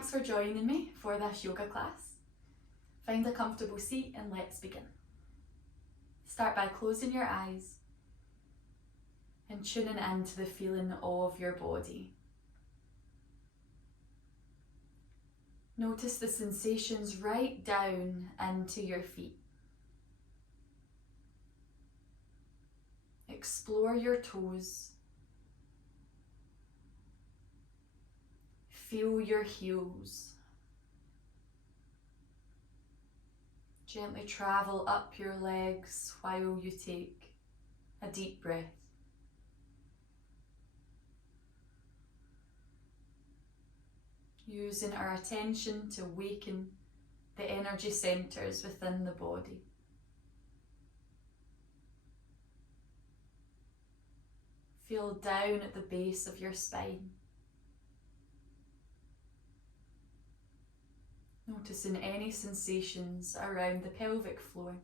Thanks for joining me for this yoga class. Find a comfortable seat and let's begin. Start by closing your eyes and tuning into the feeling of your body. Notice the sensations right down into your feet. Explore your toes. Feel your heels. Gently travel up your legs while you take a deep breath. Using our attention to awaken the energy centers within the body. Feel down at the base of your spine. Noticing any sensations around the pelvic floor,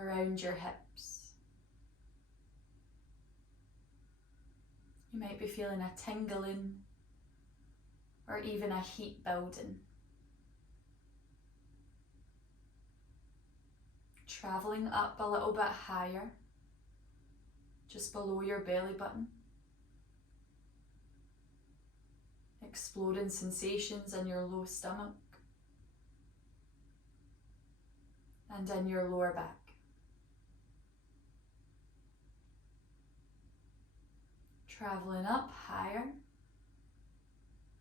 around your hips. You might be feeling a tingling or even a heat building. Traveling up a little bit higher, just below your belly button. Exploring sensations in your low stomach and in your lower back. Traveling up higher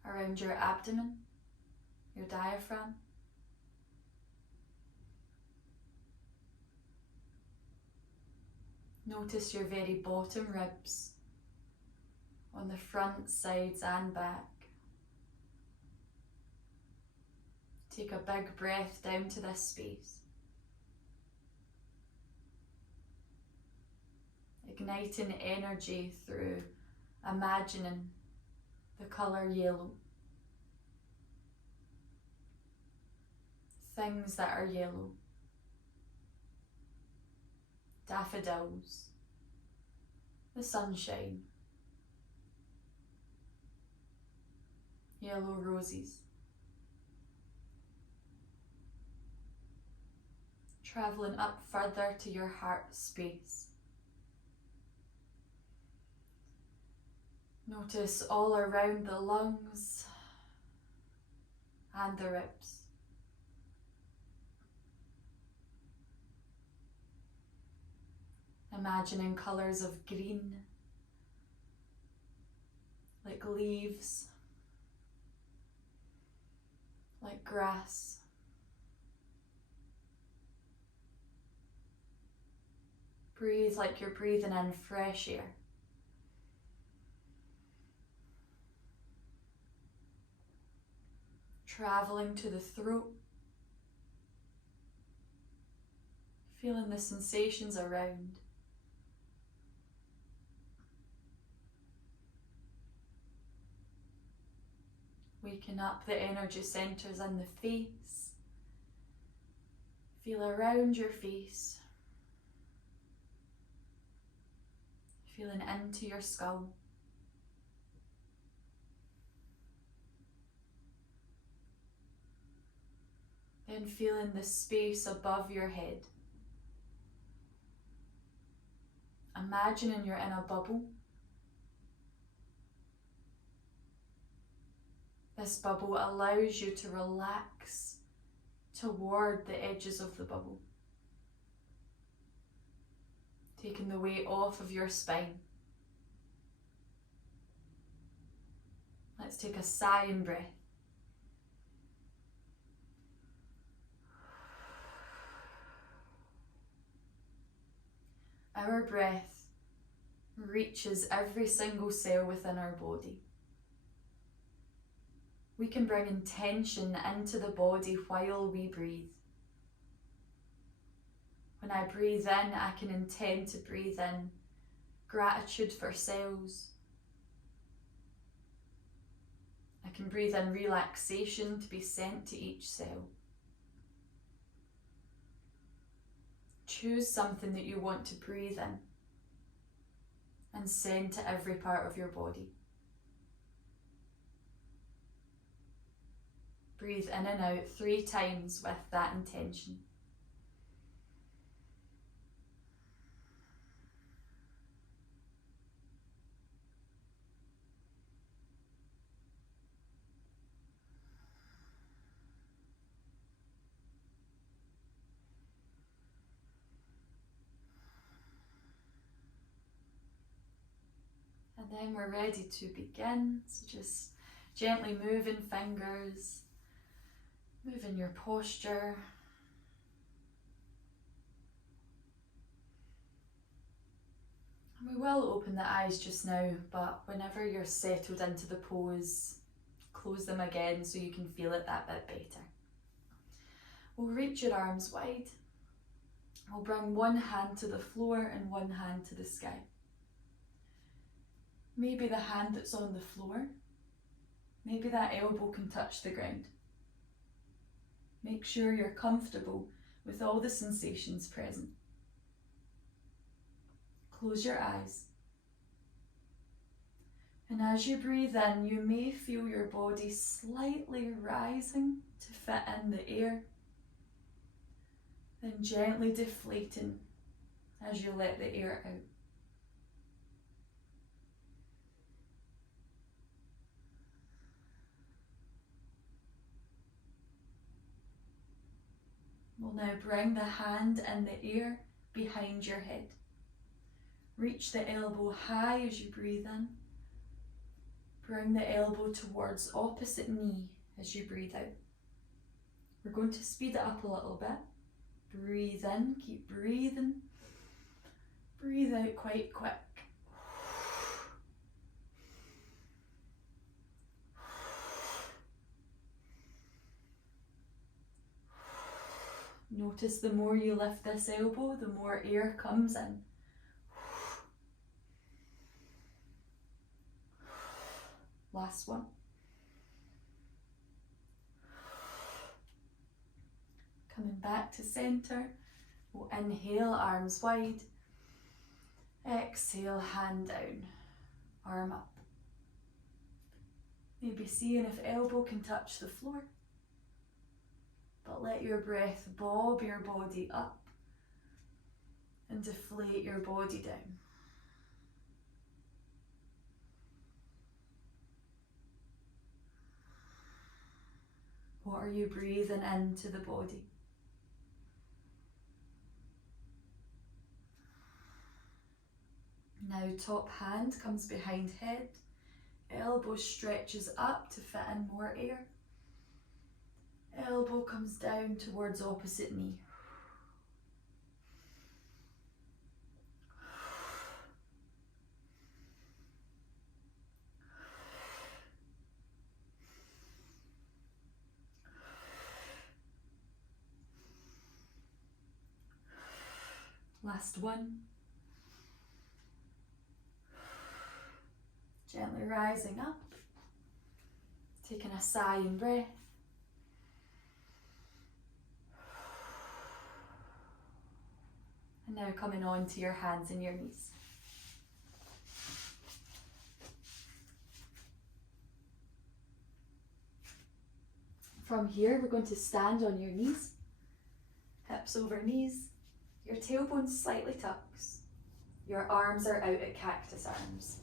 around your abdomen, your diaphragm. Notice your very bottom ribs on the front, sides and back. Take a big breath down to this space. Igniting energy through imagining the colour yellow. Things that are yellow. Daffodils. The sunshine. Yellow roses. Travelling up further to your heart space. Notice all around the lungs and the ribs. Imagining colours of green, like leaves, like grass. Breathe like you're breathing in fresh air. Traveling to the throat. Feeling the sensations around. Waking up the energy centers in the face. Feel around your face. Feeling into your skull. Then feeling the space above your head. Imagining you're in a bubble. This bubble allows you to relax toward the edges of the bubble. Taking the weight off of your spine. Let's take a sighing breath. Our breath reaches every single cell within our body. We can bring intention into the body while we breathe. When I breathe in, I can intend to breathe in gratitude for cells. I can breathe in relaxation to be sent to each cell. Choose something that you want to breathe in and send to every part of your body. Breathe in and out 3 times with that intention. And then we're ready to begin. So just gently moving fingers, moving your posture. And we will open the eyes just now, but whenever you're settled into the pose, close them again so you can feel it that bit better. We'll reach your arms wide. We'll bring one hand to the floor and one hand to the sky. Maybe the hand that's on the floor, maybe that elbow can touch the ground. Make sure you're comfortable with all the sensations present. Close your eyes. And as you breathe in, you may feel your body slightly rising to fit in the air, then gently deflating as you let the air out. We'll now bring the hand in the air behind your head. Reach the elbow high as you breathe in. Bring the elbow towards opposite knee as you breathe out. We're going to speed it up a little bit. Breathe in, keep breathing. Breathe out quite quick. Notice the more you lift this elbow, the more air comes in. Last one. Coming back to center. We'll inhale, arms wide. Exhale, hand down, arm up. Maybe seeing if elbow can touch the floor. But let your breath bob your body up and deflate your body down. What are you breathing into the body? Now top hand comes behind head, elbow stretches up to fit in more air. Elbow comes down towards opposite knee. Last one. Gently rising up, taking a sigh and breath. And now coming on to your hands and your knees. From here, we're going to stand on your knees, hips over knees, your tailbone slightly tucks, your arms are out at cactus arms,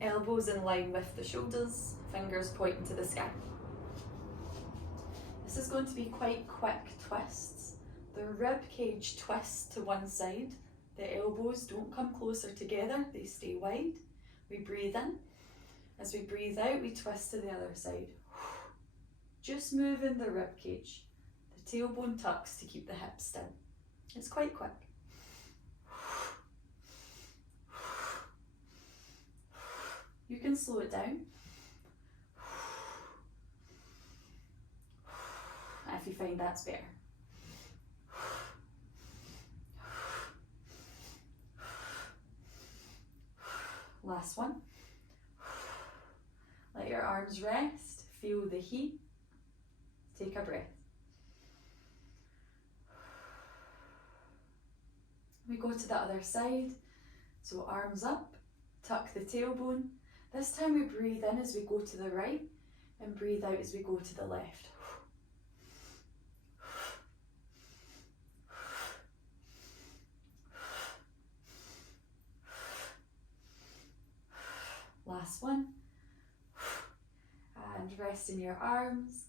elbows in line with the shoulders, fingers pointing to the sky. This is going to be quite quick twists. The rib cage twists to one side, the elbows don't come closer together, they stay wide. We breathe in. As we breathe out, we twist to the other side. Just moving the rib cage. The tailbone tucks to keep the hips still. It's quite quick. You can slow it down. If you find that's better. Last one. Let your arms rest. Feel the heat. Take a breath. We go to the other side. So arms up, tuck the tailbone. This time we breathe in as we go to the right and breathe out as we go to the left. Last one. And rest in your arms,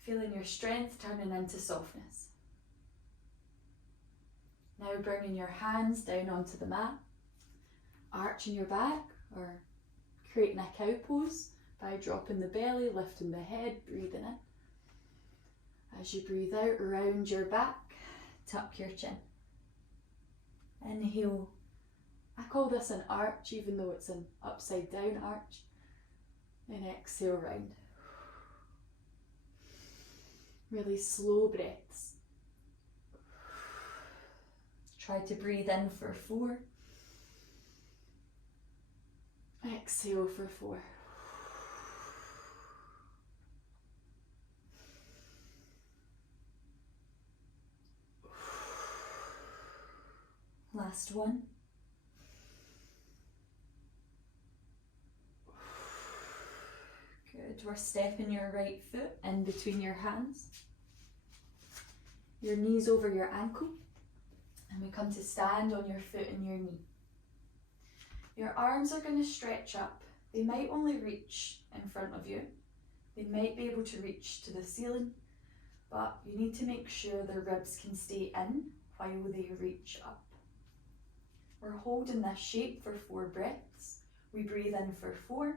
feeling your strength turning into softness. Now bringing your hands down onto the mat, arching your back or creating a cow pose by dropping the belly, lifting the head, breathing in. As you breathe out, round your back, tuck your chin. Inhale. I call this an arch even though it's an upside down arch. And exhale round. Really slow breaths. Try to breathe in for 4. Exhale for 4. Last one. Good. We're stepping your right foot in between your hands. Your knees over your ankle. And we come to stand on your foot and your knee. Your arms are going to stretch up. They might only reach in front of you. They might be able to reach to the ceiling, but you need to make sure the ribs can stay in while they reach up. We're holding this shape for 4 breaths. We breathe in for 4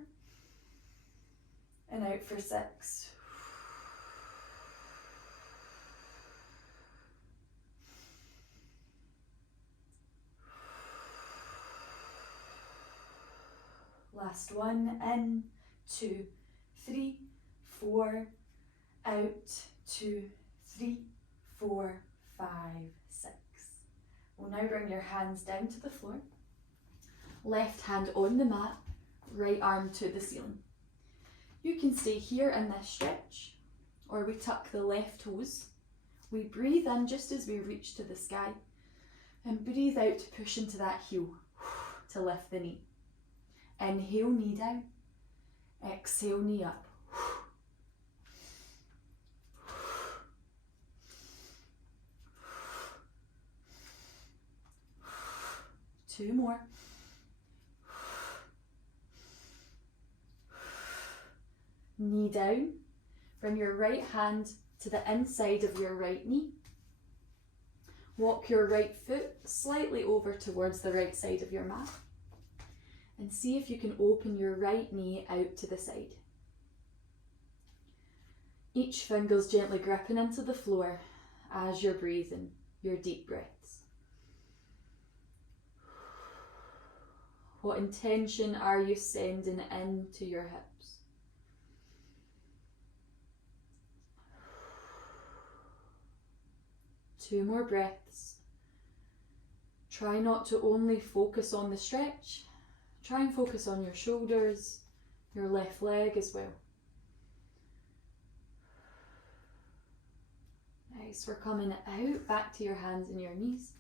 and out for 6. Last one, in, 2, 3, 4, out, 2, 3, 4, 5, 6. We'll now bring your hands down to the floor. Left hand on the mat, right arm to the ceiling. You can stay here in this stretch, or we tuck the left toes. We breathe in just as we reach to the sky, and breathe out to push into that heel, to lift the knee. Inhale, knee down. Exhale, knee up. 2 more. Knee down. Bring your right hand to the inside of your right knee. Walk your right foot slightly over towards the right side of your mat. And see if you can open your right knee out to the side. Each finger's gently gripping into the floor as you're breathing your deep breaths. What intention are you sending into your hips? Two more breaths. Try not to only focus on the stretch. Try and focus on your shoulders, your left leg as well. Nice, we're coming out, back to your hands and your knees.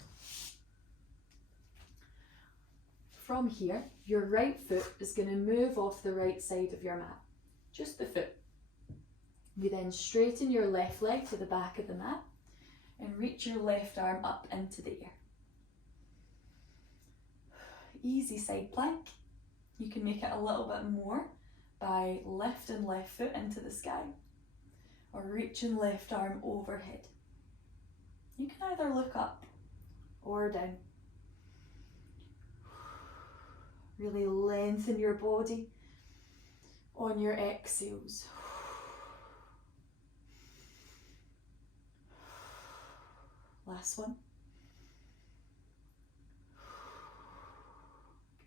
From here, your right foot is going to move off the right side of your mat, just the foot. You then straighten your left leg to the back of the mat and reach your left arm up into the air. Easy side plank. You can make it a little bit more by lifting left foot into the sky or reaching left arm overhead. You can either look up or down. Really lengthen your body on your exhales. Last one.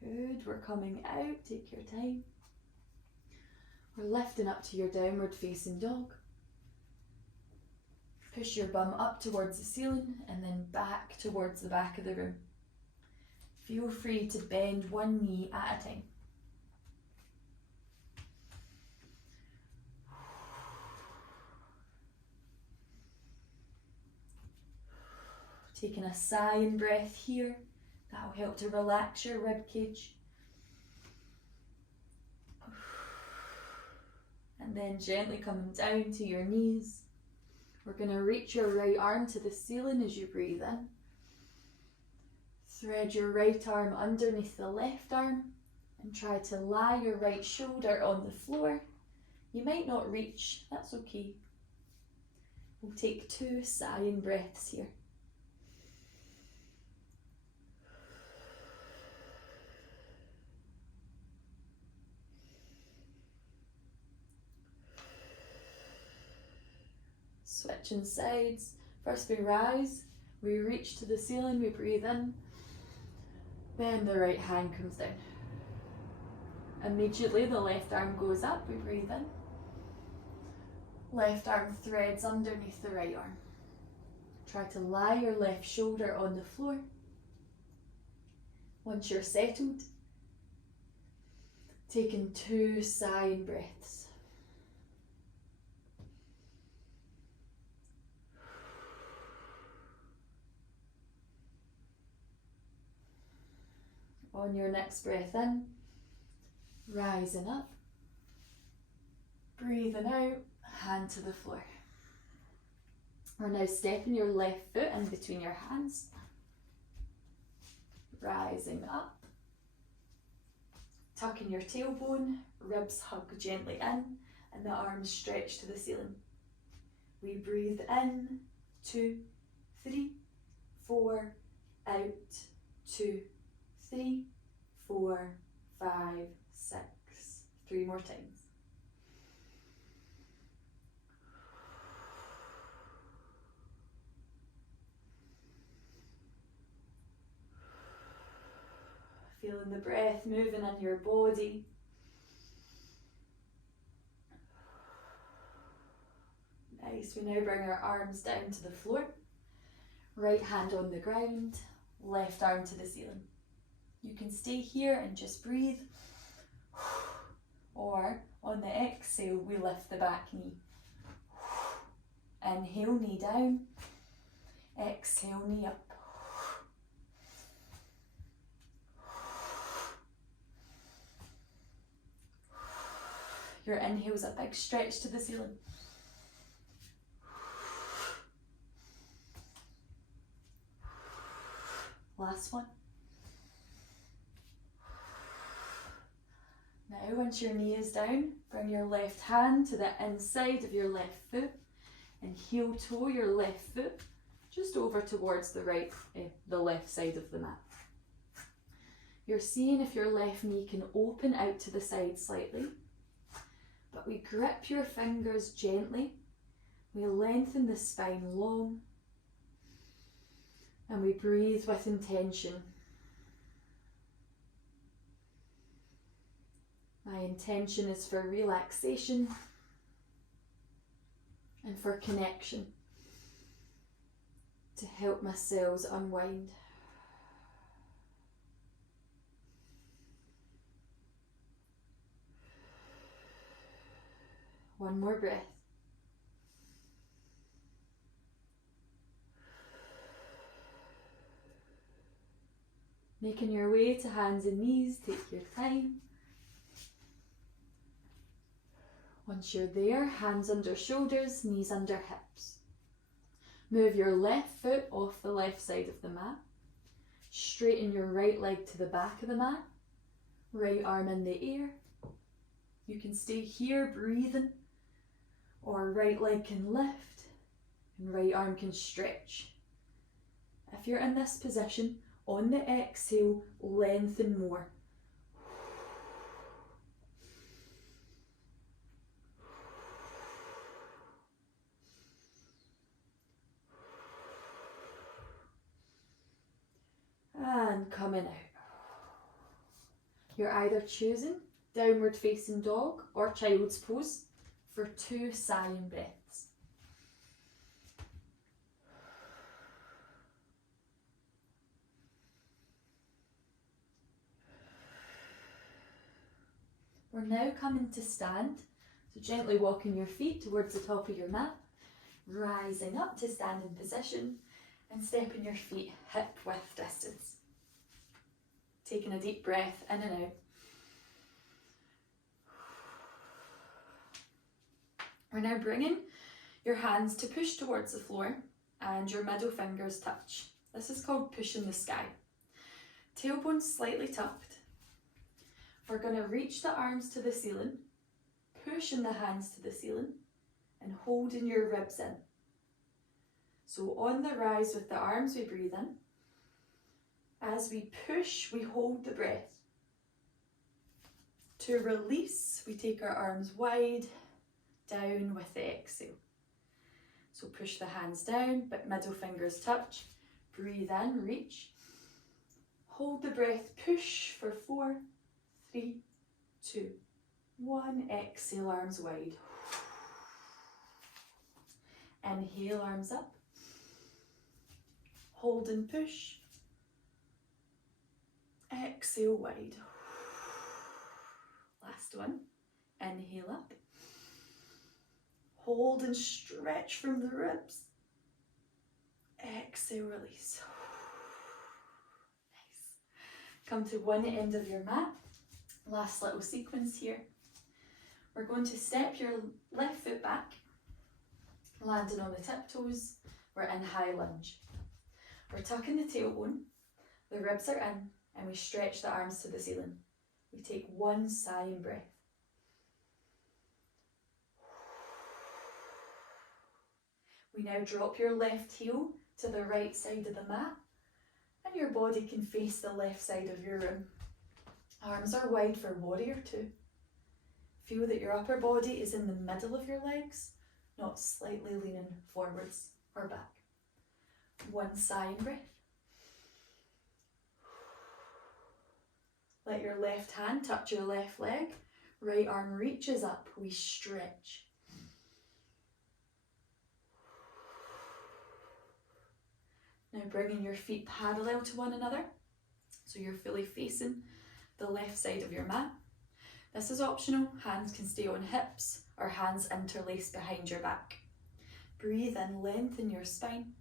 Good, we're coming out, take your time. We're lifting up to your downward facing dog. Push your bum up towards the ceiling and then back towards the back of the room. Feel free to bend one knee at a time. Taking a sighing breath here. That will help to relax your rib cage. And then gently coming down to your knees. We're going to reach your right arm to the ceiling as you breathe in. Thread your right arm underneath the left arm And try to lie your right shoulder on the floor. You might not reach, that's okay. We'll take 2 sighing breaths here. Switching sides. First we rise, we reach to the ceiling, we breathe in. Then the right hand comes down. Immediately the left arm goes up, we breathe in. Left arm threads underneath the right arm. Try to lie your left shoulder on the floor. Once you're settled, taking 2 sighing breaths. On your next breath in, rising up, breathing out, hand to the floor. We're now stepping your left foot in between your hands, rising up, tucking your tailbone, ribs hug gently in, and the arms stretch to the ceiling. We breathe in, 2, 3, 4, out, 2, 3, 4, 5, 6. 3 more times. Feeling the breath moving in your body. Nice, we now bring our arms down to the floor. Right hand on the ground, left arm to the ceiling. You can stay here and just breathe. Or on the exhale, we lift the back knee. Inhale, knee down. Exhale, knee up. Your inhale's a big stretch to the ceiling. Last one. Now, once your knee is down, bring your left hand to the inside of your left foot and heel toe your left foot just over towards the left side of the mat. You're seeing if your left knee can open out to the side slightly, but we grip your fingers gently. We lengthen the spine long and we breathe with intention. My intention is for relaxation and for connection, to help my cells unwind. One more breath. Making your way to hands and knees, take your time. Once you're there, hands under shoulders, knees under hips. Move your left foot off the left side of the mat. Straighten your right leg to the back of the mat. Right arm in the air. You can stay here breathing, or right leg can lift and right arm can stretch. If you're in this position, on the exhale, lengthen more. And coming out. You're either choosing downward facing dog or child's pose for 2 sighing breaths. We're now coming to stand, so gently walking your feet towards the top of your mat, rising up to standing position and stepping your feet hip width distance. Taking a deep breath in and out. We're now bringing your hands to push towards the floor and your middle fingers touch. This is called pushing the sky. Tailbone slightly tucked. We're going to reach the arms to the ceiling, pushing the hands to the ceiling, and holding your ribs in. So on the rise with the arms, we breathe in. As we push, we hold the breath. To release, we take our arms wide, down with the exhale. So push the hands down, but middle fingers touch. Breathe in, reach. Hold the breath, push for 4, 3, 2, 1. Exhale, arms wide. Inhale, arms up. Hold and push. Exhale, wide. Last one. Inhale up. Hold and stretch from the ribs. Exhale, release. Nice. Come to one end of your mat. Last little sequence here. We're going to step your left foot back, landing on the tiptoes. We're in high lunge. We're tucking the tailbone, the ribs are in, and we stretch the arms to the ceiling. We take one sighing breath. We now drop your left heel to the right side of the mat, and your body can face the left side of your room. Arms are wide for warrior 2. Feel that your upper body is in the middle of your legs, not slightly leaning forwards or back. One sighing breath. Let your left hand touch your left leg. Right arm reaches up. We stretch. Now bringing your feet parallel to one another, so you're fully facing the left side of your mat. This is optional. Hands can stay on hips or hands interlace behind your back. Breathe in, lengthen your spine.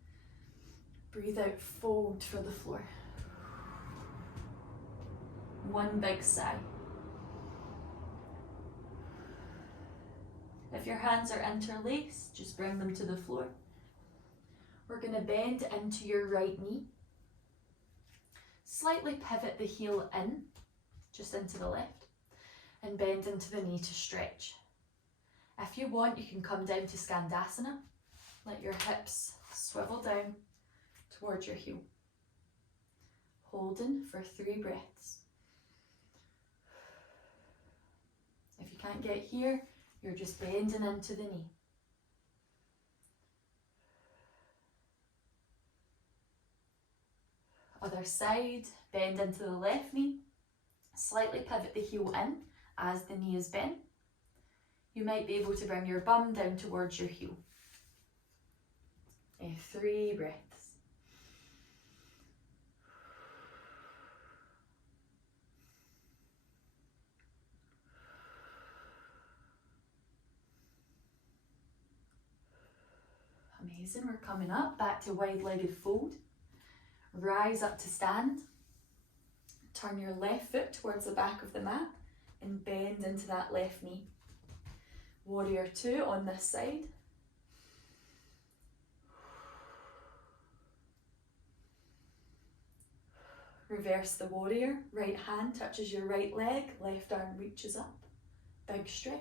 Breathe out, fold for the floor. One big sigh. If your hands are interlaced, just bring them to the floor. We're going to bend into your right knee. Slightly pivot the heel in, just into the left, and bend into the knee to stretch. If you want, you can come down to Skandasana. Let your hips swivel down towards your heel. Holding for 3 breaths. If you can't get here, you're just bending into the knee. Other side, bend into the left knee. Slightly pivot the heel in as the knee is bent. You might be able to bring your bum down towards your heel. 3 breaths. Amazing, we're coming up, back to wide-legged fold. Rise up to stand. Turn your left foot towards the back of the mat and bend into that left knee. Warrior 2 on this side. Reverse the warrior. Right hand touches your right leg, left arm reaches up. Big stretch.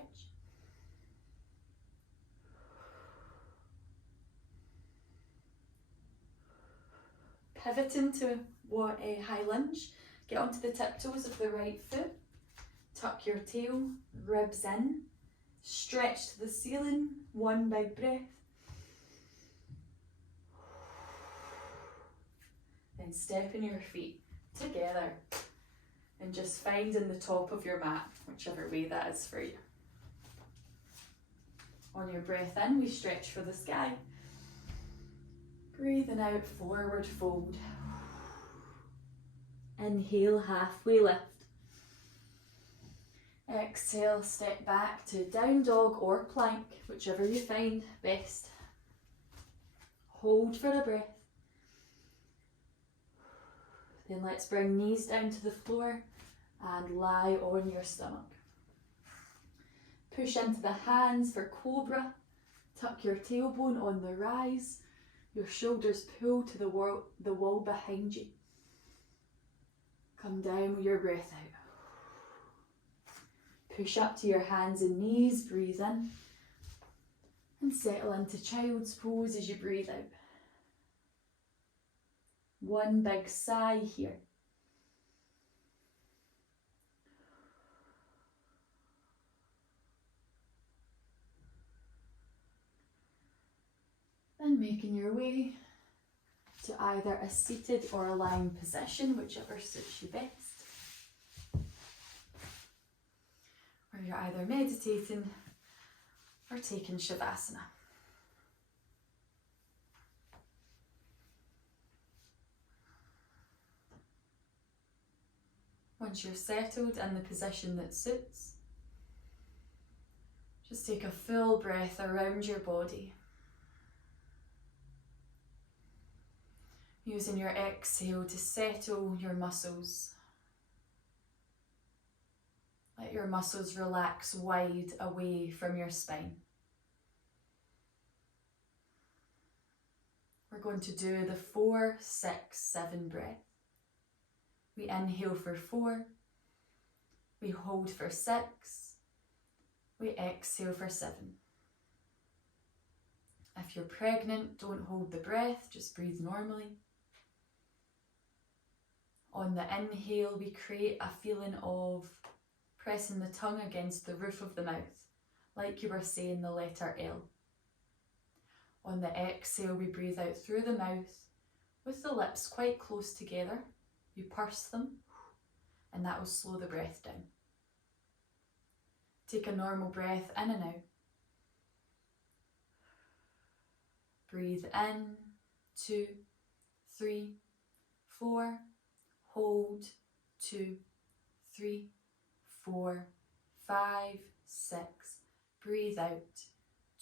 Pivot into a high lunge. Get onto the tiptoes of the right foot. Tuck your tail, ribs in. Stretch to the ceiling. One big breath. Then stepping your feet together and just finding the top of your mat, whichever way that is for you. On your breath in, we stretch for the sky. Breathing out, forward fold. Inhale, halfway lift. Exhale, step back to down dog or plank, whichever you find best. Hold for a breath. Then let's bring knees down to the floor and lie on your stomach. Push into the hands for cobra. Tuck your tailbone on the rise. Your shoulders pull to the wall behind you. Come down with your breath out. Push up to your hands and knees, breathe in. And settle into child's pose as you breathe out. One big sigh here. And making your way to either a seated or a lying position, whichever suits you best. Or you're either meditating or taking Shavasana. Once you're settled in the position that suits, just take a full breath around your body. Using your exhale to settle your muscles. Let your muscles relax wide away from your spine. We're going to do the 4, 6, 7 breath. We inhale for 4, we hold for 6, we exhale for 7. If you're pregnant, don't hold the breath, just breathe normally. On the inhale, we create a feeling of pressing the tongue against the roof of the mouth, like you were saying the letter L. On the exhale, we breathe out through the mouth with the lips quite close together. You purse them, and that will slow the breath down. Take a normal breath in and out. Breathe in, 2, 3, 4. Hold, 2, 3, 4, 5, 6. Breathe out,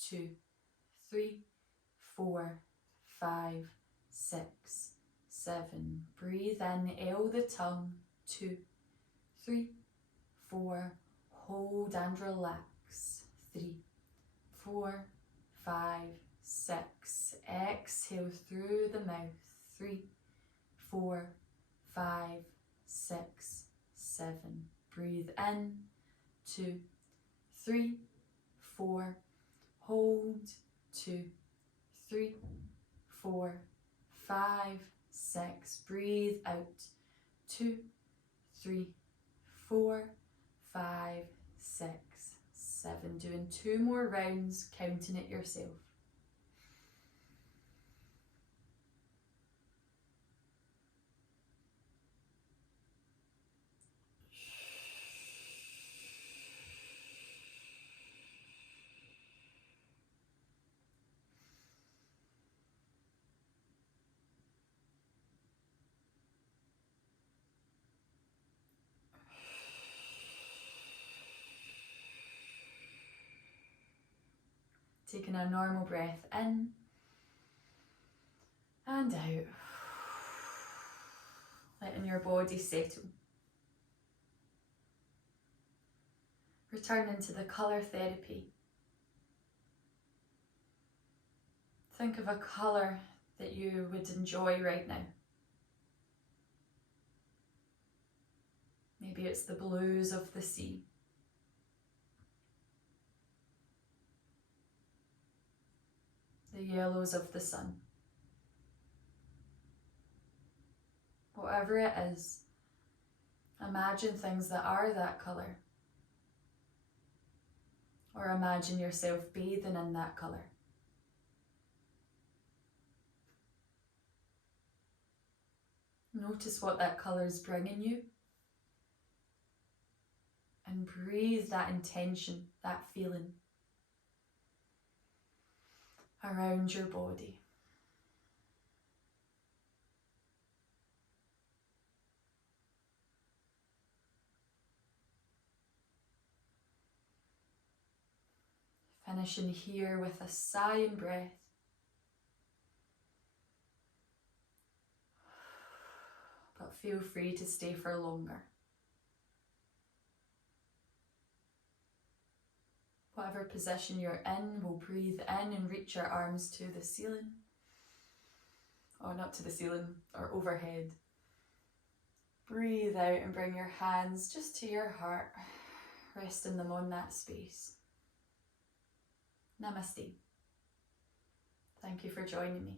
2, 3, 4, 5, 6, 7. Breathe in, L the tongue, 2, 3, 4. Hold and relax, 3, 4, 5, 6. Exhale through the mouth, 3, 4, 5, 6, 7. Breathe in, 2, 3, 4. Hold, 2, 3, 4, 5, 6. Breathe out, 2, 3, 4, 5, 6, 7. Doing 2 more rounds, counting it yourself. Taking a normal breath in and out. Letting your body settle. Returning to the colour therapy. Think of a colour that you would enjoy right now. Maybe it's the blues of the sea. The yellows of the sun. Whatever it is, imagine things that are that colour. Or imagine yourself bathing in that colour. Notice what that colour is bringing you. And breathe that intention, that feeling around your body. Finishing here with a sighing breath. But feel free to stay for longer. Whatever position you're in, we'll breathe in and reach your arms to the ceiling. Or not to the ceiling, or overhead. Breathe out and bring your hands just to your heart. resting them on that space. Namaste. Thank you for joining me.